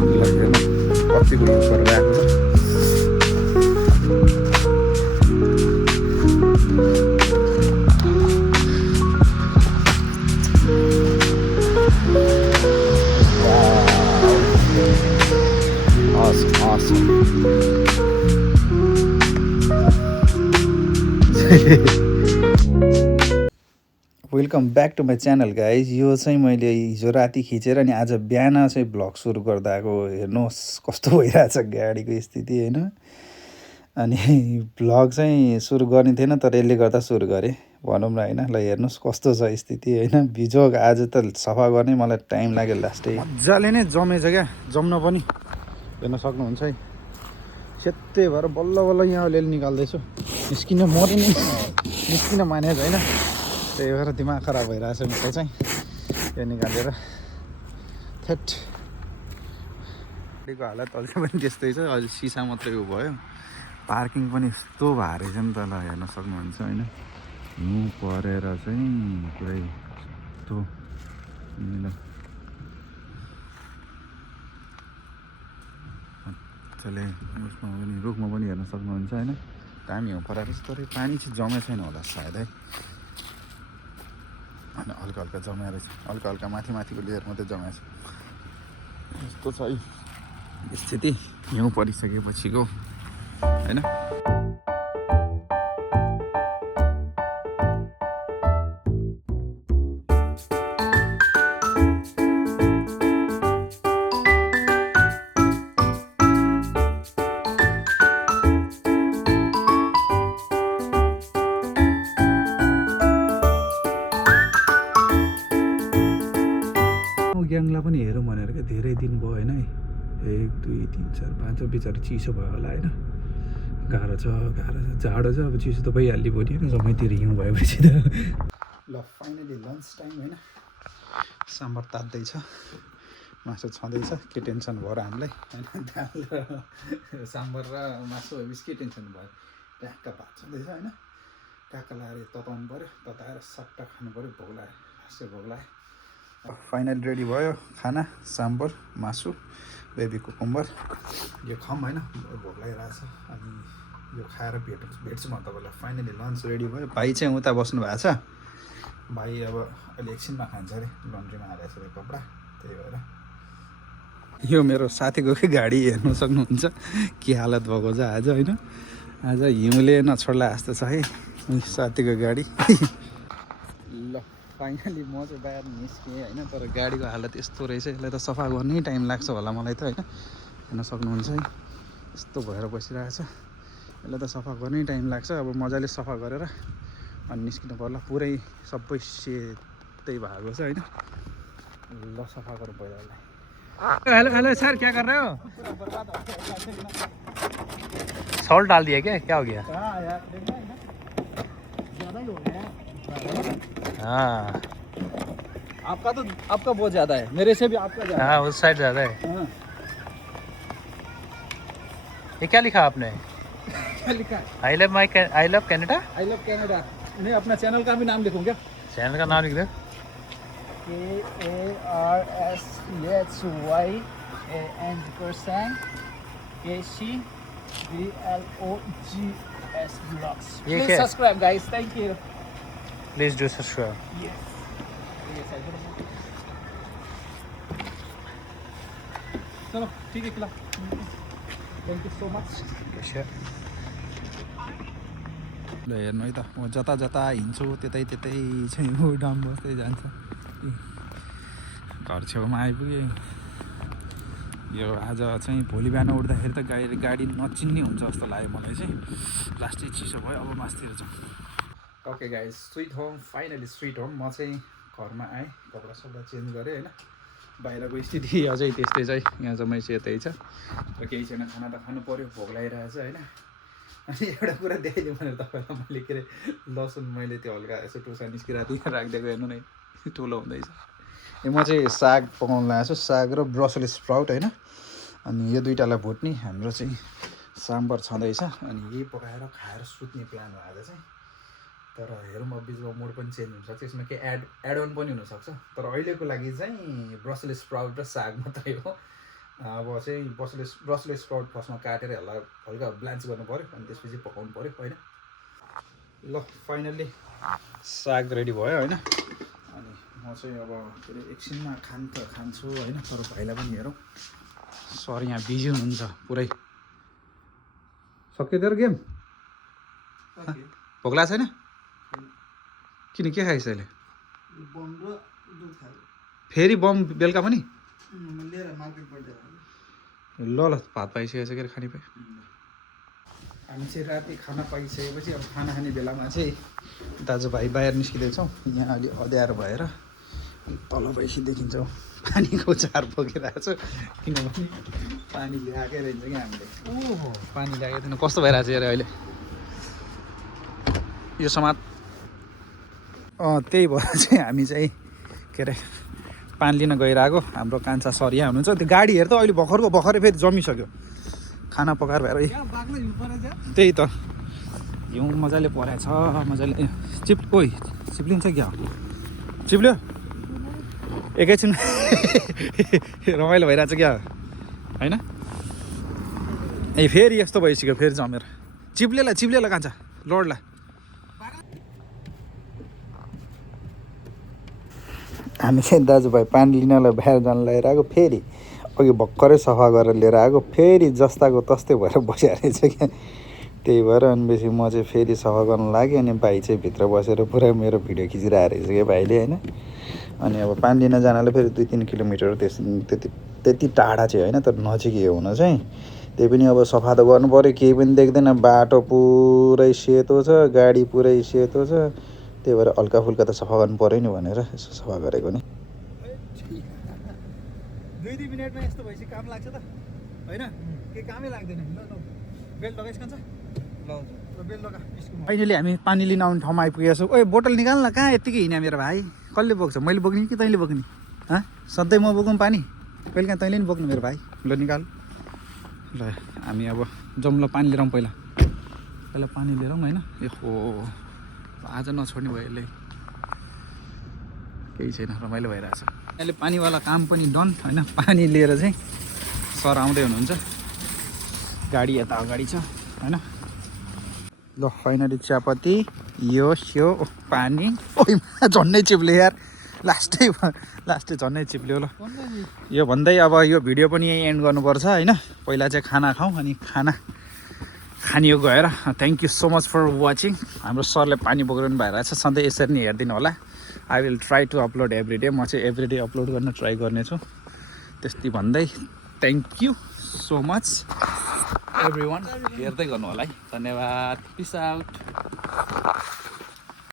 ल हेर्नु कतिको युज गरेर आएको छ। Welcome back to my channel guys. यो चाहिँ मैले हिजो राति खिचेर अनि आज बिहान चाहिँ भ्लग सुरु गर्दा आएको। हेर्नुहोस् कस्तो भइरहेछ गाडीको स्थिति होइन। अनि भ्लग चाहिँ सुरु गर्ने थिएन तर यसले गर्दा सुरु गरेँ भनौँ न होइन। ल हेर्नुहोस् कस्तो छ स्थिति होइन। बिजोग आज त सफा गर्ने मलाई टाइम लाग्यो लास्टै। मजाले नै जमेछ क्या, जम्न पनि हेर्न सक्नुहुन्छ है। सेतै भएर बल्ल बल्ल यहाँ अलिअलि निकाल्दैछु। निस्किन मरि नै निस्किन मानेछ होइन। त्यही भएर दिमाग खराब भइरहेछ मेरो चाहिँ यो निकालेर। थेट गाडीको हालत अझै पनि त्यस्तै छ। अझै सिसा मात्रै उ भयो। पार्किङ पनि यस्तो भारी छ नि त, ल हेर्न सक्नुहुन्छ होइन। हिउँ परेर चाहिँ पुरै यस्तो मजाले उसमा पनि रुखमा पनि हेर्न सक्नुहुन्छ होइन। दामी हिउँ परेको छ तर पानी चाहिँ जमेको छैन होला सायद है। अनि हल्का हल्का जमाएर छ, हल्का हल्का माथि माथिको लेयर मात्रै जमाएको छ। यस्तो छ है स्थिति हिउँ परिसकेपछिको होइन। ग्याङलाई पनि हेरौँ भनेर क्या धेरै दिन भयो होइन। 1 2 3 4 5 बिचरा चिसो भयो होला होइन। गाह्रो छ जाडो छ। अब चिसो त भइहाल्यो भोलि होइन। सबैतिर हिउँ भएपछि त। ल फाइनली लन्च टाइम होइन। साम्बर तात्दैछ, मासु छँदैछ। के टेन्सन भयो र हामीलाई होइन। दाल र साम्बर र मासु भएपछि के टेन्सन भयो। ट्याक्क भात छँदैछ होइन। ट्याक्क लाएर तताउनु पऱ्यो, तताएर सट्ट खानु पऱ्यो। भोक लाग्यो, खासै भोक लाग्यो। फाइनल रेडी भयो खाना। साम्बर, मासु, बेबी कुकुम्बर यो खाऊँ होइन। भोक लागिरहेछ अनि यो खाएर भेट्छु म तपाईँलाई। फाइनली लन्च रेडी भयो। भाइ चाहिँ उता बस्नु भएको छ। भाइ अब अहिले एकछिनमा खान्छ अरे, लन्ड्रीमा हालेको छ अरे कपडा, त्यही भएर। यो मेरो साथीको गाडी हेर्नु सक्नुहुन्छ के हालत भएको छ आज होइन। आज हिउँले नछोड्ला जस्तो छ है साथीको गाडी। ल फाइनली म चाहिँ बाहिर निस्केँ होइन। तर गाडीको हालत यस्तो रहेछ, यसलाई त सफा गर्नै टाइम लाग्छ होला मलाई त होइन। हेर्न सक्नुहुन्छ है यस्तो भएर बसिरहेछ। यसलाई त सफा गर्नै टाइम लाग्छ। अब मजाले सफा गरेर अनि निस्किनु पर्ला। पुरै सबै सेतै भएको छ होइन। ल सफा गरौँ पहिला यसलाई। हेलो हेलो सर, क्या कर रहे हो? सॉल्ट डाल दिया क्या हो गया? हाँ आपका बहुत ज्यादा है, मेरे से भी आपका ज्यादा। हाँ उस साइड ज़्यादा है। हाँ। ये क्या लिखा आपने? क्या लिखा है? I love Canada. I love Canada. नहीं, अपना चैनल का भी नाम लिखूं क्या? चैनल का नाम लिख दो। KARSHYANG vlogs. ये Please क्या? subscribe guys, thank you. Please do subscribe. Yes. चलो ठीक है, खिला। Thank you so much. ल हेर्नु है त, म जता जता हिँड्छु त्यतै त्यतै चाहिँ ऊ डाम बस्दै जान्छ। घर छेउमा आइपुगेँ। यो आज चाहिँ भोलि बिहान उठ्दाखेरि त गाडी नचिन्ने हुन्छ जस्तो लाग्यो मलाई चाहिँ। लास्टै चिसो भयो। अब मासतिर जाउँ। Okay guys, sweet home, finally sweet home. म चाहिँ घरमा आएँ, कपडा सपडा चेन्ज गरेँ होइन। बाहिरको स्थिति अझै त्यस्तै छ है। यहाँ जम्मै सेतै छ र केही छैन। खाना त खानु पऱ्यो, भोक लागिरहेछ होइन। अनि एउटा कुरा देखाइदिउँ भनेर तपाईँलाई मैले के अरे लसुन मैले त्यो हल्का यसो टुसा निस्किरहेको थिएँ, राखिदिएको हेर्नु नै ठुलो हुँदैछ। म चाहिँ साग पकाउनु लगाएको छु, साग र ब्रसली स्प्राउट होइन। अनि यो दुइटालाई भुट्ने, हाम्रो चाहिँ साम्बर छँदैछ। अनि यही पकाएर खाएर सुत्ने प्लान हो आज चाहिँ। तर हेरौँ अब बिचमा मुड पनि चेन्ज हुनसक्छ, यसमा के एड अन पनि हुनसक्छ। तर अहिलेको लागि चाहिँ ब्रसली स्प्राउट र साग मात्रै हो। अब चाहिँ ब्रसलेस स्प्राउट फर्स्टमा काटेर यसलाई हल्का ब्लान्च गर्नु पऱ्यो अनि त्यसपछि पकाउनु पऱ्यो होइन। ल फाइनल्ली साग रेडी भयो होइन। अनि म चाहिँ अब के अरे एकछिनमा खान्छु होइन। तर भाइलाई पनि हेरौँ सर यहाँ बिजी हुनुहुन्छ पुरै। सक्यो तेरो गेम भोक लागेको छैन किन के खाइस् अहिले फेरि बम बेलुका पनि ल ल भात पाइसकेको छ के अरे खाने पाइ। हामी चाहिँ राति खाना पाइसकेपछि अब खाना खाने बेलामा चाहिँ दाजुभाइ बाहिर निस्किँदैछौँ। यहाँ अलि अँध्यारो भएर तल भएपछि देखिन्छौँ पानीको जार बोकेर आएको छ किनभने पानी ल्याएकै रहन्छ कि हामीले। ओहो पानी ल्याएको थिएन कस्तो भइरहेको छ अरे अहिले यो समात। त्यही भएर चाहिँ हामी चाहिँ के अरे पानी लिन गइरहेको। हाम्रो कान्छा सर यहाँ हुनुहुन्छ। त्यो गाडी हेर्दा अहिले भर्खरै फेरि जमिसक्यो खाना पकाएर भएर। त्यही त हिउँ मजाले परेको छ मजाले। चिप्लिन्छ क्या चिप्ल्यो एकैछिन रमाइलो भइरहेको छ क्या होइन। ए फेरि यस्तो भइसक्यो फेरि जमेर चिप्लेला कान्छा लडला। हामी चाहिँ दाजुभाइ पानी लिनलाई बाहिर जान लगाइरहेको। फेरि अघि भर्खरै सफा गरेर लिएर आएको फेरि जस्ताको तस्तै भएर बसिरहेको रहेछ क्या। त्यही भएर अनि बेसी म चाहिँ फेरि सफा गर्न लागेँ। अनि भाइ चाहिँ भित्र बसेर पुरा मेरो भिडियो खिचिरहेको रहेछ क्या भाइले होइन। अनि अब पानी लिन जानलाई फेरि 2-3 किलोमिटर त्यति टाढा चाहिँ होइन तर नजिकै हुन चाहिँ। त्यही पनि अब सफा त गर्नु पऱ्यो केही पनि देख्दैन। बाटो पुरै सेतो छ गाडी पुरै सेतो छ। त्यही भएर हल्का फुल्का त सफा गर्नु पऱ्यो नि भनेर यसो सफा गरेको नि। 2 मिनटमा यस्तो भएपछि काम लाग्छ त होइन केही कामै लाग्दैन। बेल्ट लगाइस् कान्छ ल बेल्ट लगा। फाइनली हामी पानी लिन आउने ठाउँमा आइपुगेको छौँ। ओए बोतल निकाल न कहाँ यत्तिकै हिँड्यो मेरो भाइ। कसले बोक्छ मैले बोक्ने कि तैँले बोक्ने हाँ सधैँ म बोकौँ पानी कहिले काहीँ तैँले नि बोक्नु मेरो भाइ। ल निकाल ल हामी अब जाउँ ल पानी लिएर पहिला पानी लिएर होइन। ए हो आज नछोड्ने भयो यसले केही छैन रमाइलो भइरहेछ। अहिले पानीवाला काम पनि डन होइन। पानी लिएर चाहिँ सर आउँदै हुनुहुन्छ गाडी यता अगाडि छ होइन। ल फाइनली चियापत्ती यो स्यो पानी ओइमा झन्नै चिप्ल्यो यार लास्टै झन्नै चिप्ल्यो। ल यो भन्दै अब यो भिडियो पनि यहीँ एन्ड गर्नुपर्छ होइन। पहिला चाहिँ खाना खाउँ अनि खाना खानियो गएर। Thank you so much for watching. हाम्रो सरले पानी बोकिरहनु भइरहेछ सधैँ यसरी नै हेरिदिनु होला। I will try to upload every day. म चाहिँ एभ्री डे अपलोड गर्न ट्राई गर्नेछु। त्यस्तै भन्दै thank you so much everyone हेर्दै गर्नु होला है। धन्यवाद पिस आउट।